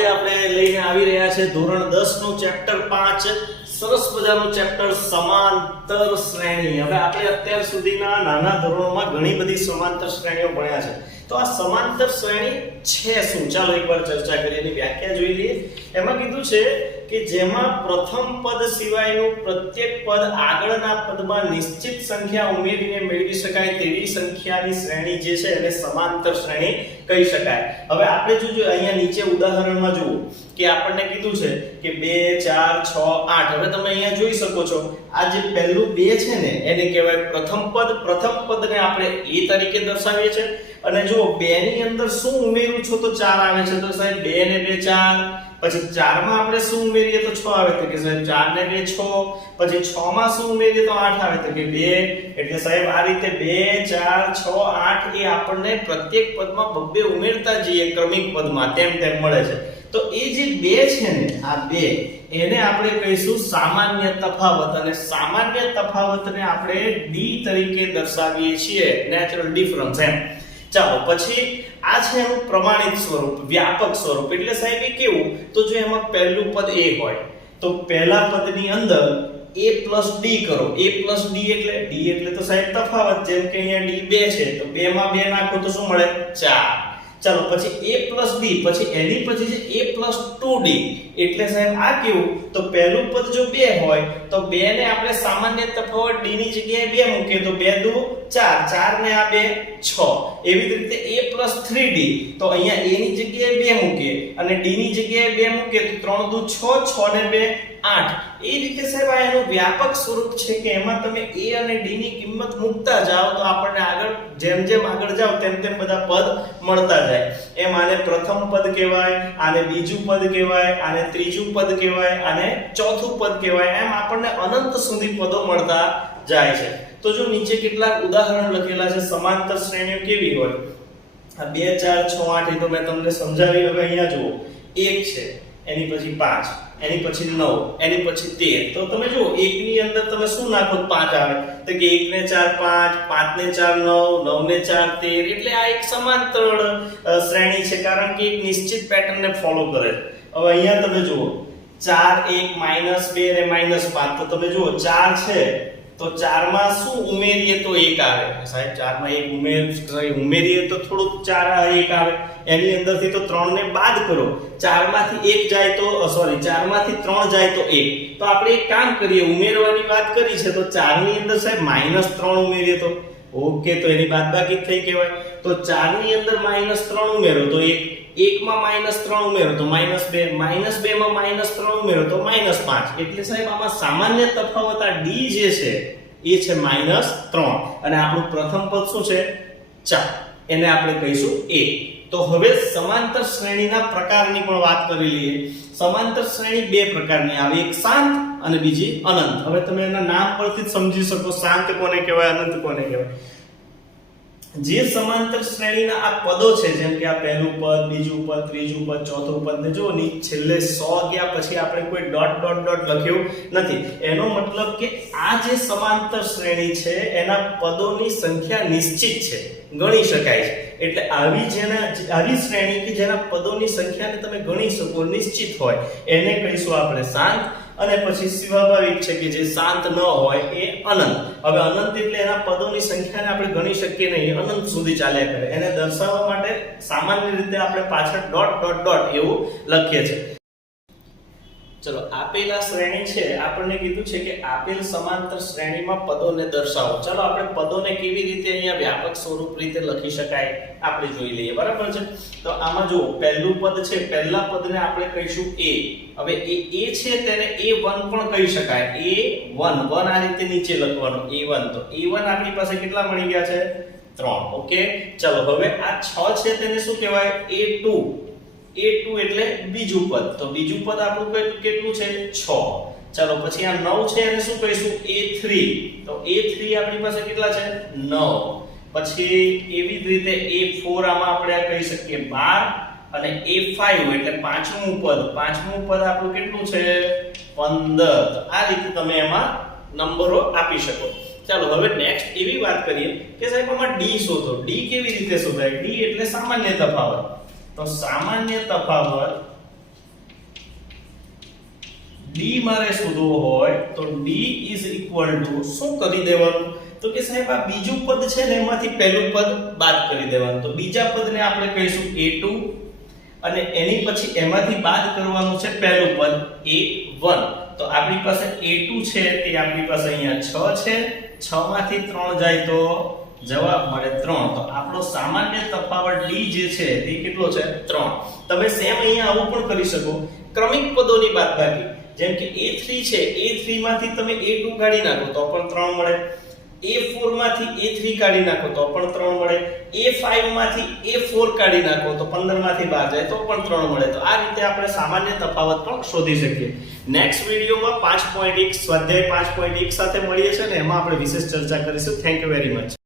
આજે આપણે લઈને આવી રહ્યા છે ધોરણ 10 નું ચેપ્ટર 5 સરસ મજાનું ચેપ્ટર સમાંતર શ્રેણી। હવે આપણે અત્યાર સુધીના નાના ધોરણોમાં ઘણી બધી સમાંતર શ્રેણીઓ ભણ્યા છે, તો આ સમાંતર શ્રેણી છે શું? ચાલો એકવાર ચર્ચા કરીએ, એની વ્યાખ્યા જોઈ લઈએ। એમાં કીધું છે કે જેમાં પ્રથમ પદ સિવાયનું પ્રત્યેક પદ આગળના પદમાં નિશ્ચિત સંખ્યા ઉમેરીને મેળવી શકાય તેવી સંખ્યાની શ્રેણી જે છે એને સમાંતર શ્રેણી કહી શકાય। હવે આપણે જો અહીંયા નીચે ઉદાહરણમાં જુઓ કે આપણને કીધું છે કે 2 4 6 8। હવે તમે અહીંયા જોઈ શકો છો આ જે પહેલું 2 છે ને એને કહેવાય પ્રથમ પદ। પ્રથમ પદને આપણે a તરીકે દર્શાવીએ છીએ અને જો 2 ની અંદર શું ઉમેરું છો તો 4 આવે છે, તો સાહેબ 2 ને 2 4। પછી 4 માં આપણે શું ઉમેરીએ તો 6 આવે, તો કે સાહેબ 4 ને 2 6। પછી 6 માં શું ઉમેરીએ તો 8 આવે, તો કે 2। એટલે સાહેબ આ રીતે 2 4 6 8 એ આપણને પ્રત્યેક પદમાં બબ્બે ઉમેરતા જઈએ ક્રમિક પદમાં તેમ તેમ મળે છે। તો એ જે 2 છે ને આ 2 એને આપણે કહીશું સામાન્ય તફાવત, અને સામાન્ય તફાવતને આપણે d તરીકે દર્શાવીએ છીએ, નેચરલ ડિફરન્સ એમ। ચાલો પછી આ છે એનું પ્રમાણિત સ્વરૂપ, વ્યાપક સ્વરૂપ। એટલે સાહેબ એ કેવું? તો જો એમાં પહેલું પદ a હોય તો પહેલા પદની અંદર a + d કરો। a + d એટલે તો સાહેબ તફાવત, જેમ કે અહીંયા d 2 છે તો 2 માં 2 નાખો તો શું મળે? 4। ચાલો પછી a + d, પછી એની પછી છે a + 2d। એટલે સાહેબ આ કેવું? તો પહેલું પદ જો 2 હોય તો 2 ને આપણે સામાન્ય તફાવત d ની જગ્યાએ 2 મૂકીએ તો 2 દુ 4, 4 ને આ 2 6। એવી જ રીતે a + 3d, તો અહીંયા a ની જગ્યાએ 2 મૂકીએ અને d ની જગ્યાએ 2 મૂકીએ તો 3 દુ 6, 6 ને 2 8। એ રીતે સાહેબ આ એનું વ્યાપક સ્વરૂપ છે કે એમાં તમે a અને d ની કિંમત મૂકતા જાઓ તો આપણને આગળ જેમ જેમ આગળ જાઓ તેમ તેમ બધા પદ મળતા જાય। એમ આને પ્રથમ પદ કહેવાય, આને બીજું પદ કહેવાય, આને ત્રીજું પદ કહેવાય, આને ચોથું પદ કહેવાય। એમ આપણને અનંત સુધી પદો મળતા જાય છે। તો જો નીચે કેટલાક ઉદાહરણ લખેલા છે સમાંતર શ્રેણીઓ કેવી હોય। આ 2 4 6 8 એ તો મેં તમને સમજાવી। હવે અહીંયા જુઓ 1 છે, એની પછી 5, એની પછી 9, એની પછી 13। તો તમે જુઓ 1 ની અંદર તમે શું નાખો 5 આવે, તો કે 1 ને 4 5, 5 ને 4 9, 9 ને 4 13। એટલે આ એક સમાંતર શ્રેણી છે કારણ કે એક નિશ્ચિત પેટર્નને ફોલો કરે છે। હવે અહીંયા તમે જુઓ 4 1 -2 અને -5। તો તમે જુઓ 4 છે તો 4 માં શું ઉમેરીએ તો 1 આવે, સાહેબ 4 માં 1 ઉમેરીએ તો થોડુંક 4 1 આવે। એની અંદરથી તો 3 ને બાદ કરો, 4 માંથી 1 જાય તો 4 માંથી 3 જાય તો 1। તો આપણે એક કામ કરીએ, ઉમેરવાની વાત કરી છે તો 4 ની અંદર સાહેબ -3 ઉમેરીએ તો ઓકે, તો એની બાદબાકી થઈ કહેવાય। તો 4 ની અંદર -3 ઉમેરો તો 1, 1 માં -3 ઉમેરો તો -2, -2 માં -3 ઉમેરો તો -5। એટલે સાહેબ આમાં સામાન્ય તફાવત આ d જે છે એ છે -3 અને આપણું પ્રથમ પદ શું છે 4, એને આપણે કહીશું a। તો હવે સમાંતર શ્રેણીના પ્રકારની પણ વાત કરી લઈએ। સમાંતર શ્રેણી બે પ્રકારની આવે, એક શાંત અને બીજી અનંત। હવે તમે એના નામ પરથી જ સમજી શકો શાંત કોને કહેવાય, અનંત કોને કહેવાય। જે સમાંતર શ્રેણીના આ પદો છે, જેમ કે આ પહેલું પદ, બીજું પદ, ત્રીજું પદ, ચોથું પદ ને જો ની છેલ્લે 100 ગયા પછી આપણે કોઈ ડોટ લખ્યું નથી। એનો મતલબ કે આ જે સમાંતર શ્રેણી છે એના પદોની સંખ્યા નિશ્ચિત છે, ગણી શકાય છે। એટલે આવી શ્રેણી કે જેના પદોની સંખ્યાને તમે ગણી શકો, નિશ્ચિત હોય, એને કહીશું આપણે શાંત। અને પછી સ્વાભાવિક છે કે જે શાંત ન હોય એ અનંત। હવે અનંત એટલે એના પદોની સંખ્યાને આપણે ગણી શકીએ નહીં, અનંત સુધી ચાલ્યા કરે। એને દર્શાવવા માટે સામાન્ય રીતે આપણે પાછળ ડોટ એવું લખીએ છીએ। ચલો આપેલા શ્રેણી છે, આપણને કીધું છે કે આપેલ સમાંતર શ્રેણીમાં પદોને દર્શાવો। ચલો આપણે પદોને કેવી રીતે અહીંયા વ્યાપક સ્વરૂપ રીતે લખી શકાય આપણે જોઈ લઈએ, બરાબર છે। તો આમાં જો પહેલું પદ છે, પહેલા પદને આપણે કહીશું a। હવે એ છે તેને a1 પણ કહી શકાય, a1 આ રીતે નીચે લખવાનું a1। તો a1 આપણી પાસે કેટલા મળી ગયા છે? 3, ઓકે। ચલો હવે આ 6 છે તેને શું કહેવાય? a2 એટલે બીજું પદ। તો બીજું પદ આપણું કેટલું છે? 6। ચાલો પછી આ 9 છે એને શું કહીશું? a3। તો a3 આપણી પાસે કેટલા છે? 9। પછી એવી જ રીતે a4 આમાં આપણે કહી શકીએ 12 અને a5 એટલે પાંચમું પદ આપણું કેટલું છે? 15। તો આ રીતે તમે એમાં નંબરો આપી શકો। ચાલો હવે નેક્સ્ટ એવી વાત કરીએ કે સાહેબ આમાં d શોધો। d કેવી રીતે શોધાય? d એટલે સામાન્ય તફાવત। તો સામાન્ય તફાવત d મારે શોધવો હોય તો d ઇઝ ઇક્વલ ટુ શું કરી દેવાનું તો કે સાહેબ આ બીજું પદ છે ને એમાંથી પહેલું પદ બાદ કરી દેવાનું તો બીજા પદને આપણે કહીશું a2 અને એની પછી એમાંથી બાદ કરવાનું છે પહેલું પદ a1 તો આપણી પાસે a2 છે તે આપણી પાસે અહીંયા 6 છે 6 માંથી 3 જાય તો જવાબ મળે 3 તો આપણો સામાન્ય તફાવત d જે છે તે કેટલો છે 3 તમે સેમ અહીંયા આવું પણ કરી શકો ક્રમિક પદોની બાદબાકી જેમ કે a3 છે a3 માંથી તમે a2 કાઢી નાખો તો પણ 3 મળે a4 માંથી a3 કાઢી નાખો તો પણ 3 મળે a5 માંથી a4 કાઢી નાખો તો 15 માંથી 12 જાય તો પણ 3 મળે તો આ રીતે આપણે સામાન્ય તફાવત પણ શોધી શકીએ નેક્સ્ટ વિડિયોમાં 5.1 સ્વાધ્યાય 5.1 સાથે મળીએ છીએ ને એમાં આપણે વિશેષ ચર્ચા કરીશું થેન્ક યુ વેરી મચ